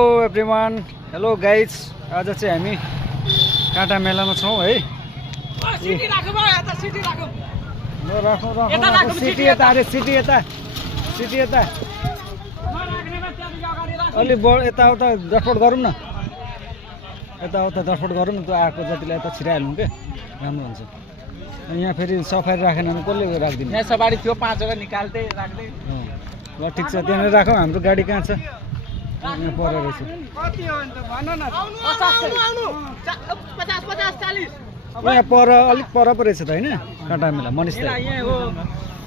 Hello everyone, hello guys. आज चाहिँ हामी काँटा मेलामा छौँ है। सिटी यता अरे सिटी यता अलि यताउता जटफट गरौँ न, यताउता जटफट गरौँ न। त्यो आएको जतिलाई यता छिराइहालौँ के राम्रो हुन्छ। यहाँ फेरि सफारी राखेन भने कसले राखिदिनु? यहाँ सवारी थियो 5 जग्गा निकाल्दै राख्दै। ल ठिक छ, त्यहाँनिर राखौँ। हाम्रो गाडी कहाँ छ? यहाँ पर रहेछ। कति हो नि त भन न। 50 40। यहाँ पर अलिक पर पो रहेछ त होइन काँटा मेला मनिष दाइ। यहाँ हो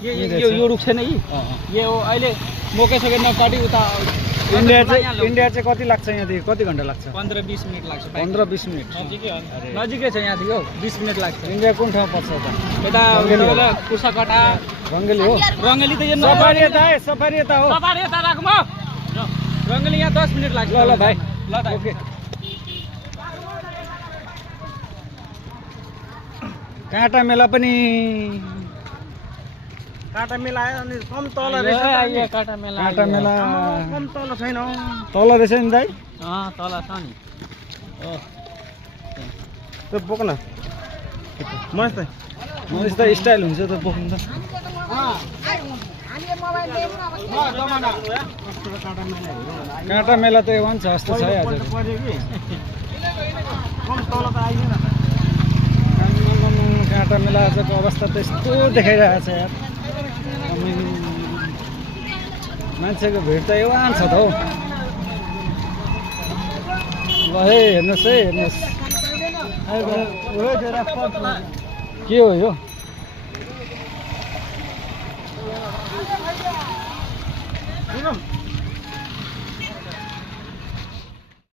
यो रुख छैन यी। यो हो अहिले मोकेसके नकाटी उता इन्डिया चाहिँ कति लाग्छ यहाँदेखि? कति घन्टा लाग्छ? 15-20 मिनट लाग्छ। 15-20 मिनट नजिकै छ यहाँदेखि हो। 20 मिनट लाग्छ। इन्डिया कुन ठाउँ पर्छ त? यता कुर्साकटा रङ्गेली हो। रङ्गेली त यो सफारी यता है, सफारी यता हो। सफारी यता राखौँ हो। रङ्गेली यहाँ 10 मिनट लाग्छ। ल भाइ, ल त ओके। काँटा मेला पनि काँटा मेला आयो अनि कम तल रहेछ। काँटा मेला कम तल छैन। तल रहेछ नि दाइ? तल छ नि। त्यो बोक्न मनिष त स्टाइल हुन्छ त बोक्नु त। काँटा मेला त वान छ जस्तो छ है आज। काँटा मेला आजको अवस्था त यस्तो देखाइरहेको छ यार। मान्छेको भिड त एवान छ त हौ। ल है हेर्नुहोस् है, हेर्नुहोस् के हो यो?